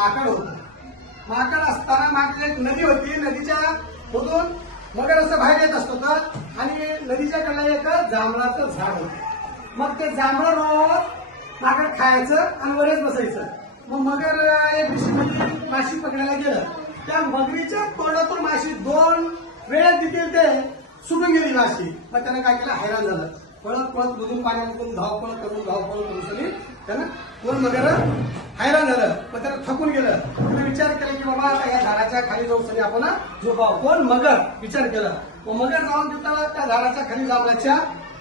माकड होतं. माकड असताना मागची एक नदी होती. नदीच्या मधून मगर असं बाहेर येत असत होतं आणि नदीच्या कडला एक जांभळाचं झाड होतं. मग ते जांभळं रोज माकड खायचं आणि वरच बसायचं. मग मगर एक दिवशी माशी पकडायला गेलं. त्या मगरीच्या तोंडातून माशी 2 वेळा देखील ते सुटून गेली माशी. मग त्यानं काय केलं, हैराण झालं. पळत पळत मधून पाण्यातून धावपळ करून सगळी त्यानं दोन मगर हैराण झालं. मग त्यानं थकून गेलं. त्याने विचार केला की बाबा आता या झाडाच्या खाली जाऊन सगळी आपण झोपावं. कोण? मगर. विचार केला. मग मगर जाऊन तिथं त्या झाडाच्या खाली जांभळाच्या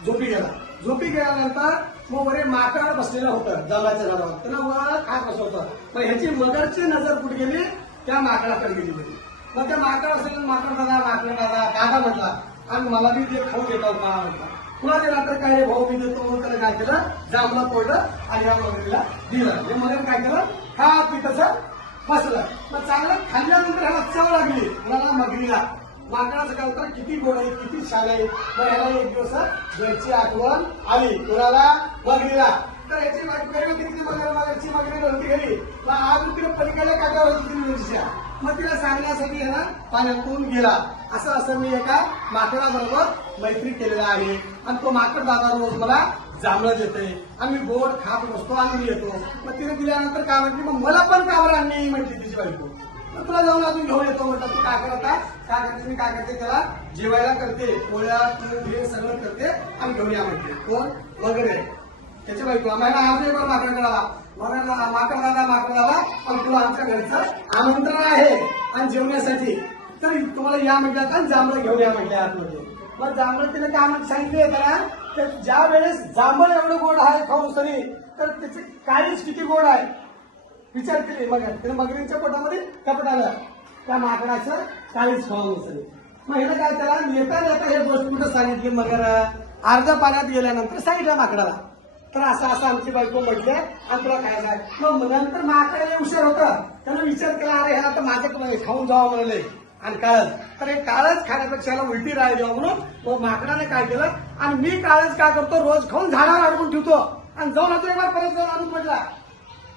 झोपी गेला. झोपी गेल्यानंतर मग वरे माकड बसलेलं होतं जांभळाच्या झाडावर. त्यांना वर खात बसवतं. मग ह्याची मगरची नजर कुठे गेली? त्या माकडाकडे गेली होती. मग त्या माकड असेल माकड दादा म्हटला आणि मला बी ते खाऊ देता का म्हटला. पुन्हा ते रात्र काय रे भाऊ मी देतो म्हणून त्याला काय केलं, जांभळा तोडलं आणि या मगरीला दिलं. हे मगर काय केलं, खात मी तसं बसलं. मग चांगलं खाल्ल्यानंतर ह्याला चव लागली. मला मगरीला माकडाचं काय होतं, किती गोड आहे किती छान आहे. मग ह्याला एक दिवस घरची आठवण आली. कुणाला? मगरीला. तर याची किती मगरची मगरी होती घरी. मग आज तिला पलीकडल्या काठावर होती तिने नदीच्या. मग तिला सांगण्यासाठी ह्याला पाण्यातून गेला. असं मी एका माकडाबरोबर मैत्री केलेला आहे आणि तो माकड दादा रोज मला जांभळं देते आणि मी गोड खात बसतो आणि मी येतो. मग तिने दिल्यानंतर काय म्हटली, मग मला पण का बरं आणली म्हटली तिची बायको. मग तुला जाऊन अजून घेऊन येतो म्हटलं. तू काय करत आहे? काय करते? मी काय करते, त्याला जेवायला करते, पोळ्या तूप हे सगळं करते आणि घेऊन या म्हणते. कोण? वगैरे त्याच्या बायको. आम्हाला आज एक माकड कळाला. माकड दादा पण तुला आमच्या घरचं आमंत्रण आहे आणि जेवण्यासाठी, तर तुम्हाला या म्हटलं आणि जांभळं घेऊन या म्हटलं आतमध्ये. मग जांभळं तिने काय म्हणून सांगितले त्याला, ज्या वेळेस जांभळ एवढं गोड आहे खाऊन तरी, तर त्याची काळीच किती गोड आहे विचार केली. मग त्याने मगरींच्या पोटामध्ये कपट आलं त्या माकडाचं काळीच खाऊन सरी. मग हे काय त्याला येता हे गोष्ट कुठं सांगितली. मगर अर्ध्या पाण्यात गेल्यानंतर सांगितलं माकडाला, तर असं आमची बायको म्हटले आणि तुला काय जाय. मग नंतर माकडाला हुशार होतं. त्यानं विचार केला, अरे ह्याला तर माझ्याकडे खाऊन जावं म्हणाले आणि काळच, तर हे काळच खाण्यापेक्षा ह्याला उलटी राहिली म्हणून मग माकडाने काय केलं, आणि मी काळच काय करतो, रोज खाऊन झाडावर अडकून ठेवतो आणि जाऊन आता एकबार परत जाऊन आणून म्हटला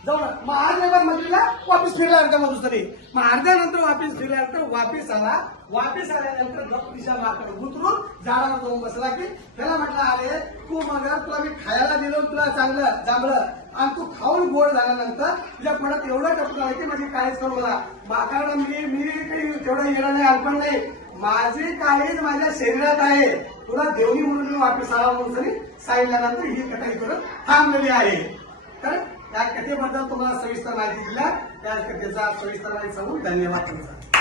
जाऊन. मग आज एकबार मगरीला वापिस फिरला अर्ध्या मधुसरी. मग अर्ध्यानंतर वापिस फिरल्यानंतर वापिस आल्यानंतर गप्पीच्या माकड उतरून झाडावर जाऊन बसला की त्याला म्हटलं, अरे तू मगर तुला मी खायला दिलं तुला चांगलं जांभळं आणि तू खाऊन गोड झाल्यानंतर तुझ्या पोटात एवढं कपट आहे की माझी काळीच करू मला. माकड मी काही तेवढं येणं नाही अल्पण नाही, माझी काळीच माझ्या शरीरात आहे. तुला देवणी म्हणून मी वापिस आला म्हणून तरी सांगितल्यानंतर ही कथाई करत थांबलेली आहे. तर त्या कथेबद्दल तुम्हाला सविस्तर माहिती दिल्या, त्या कथेचा सविस्तर माहिती सांगून धन्यवाद तुमचा.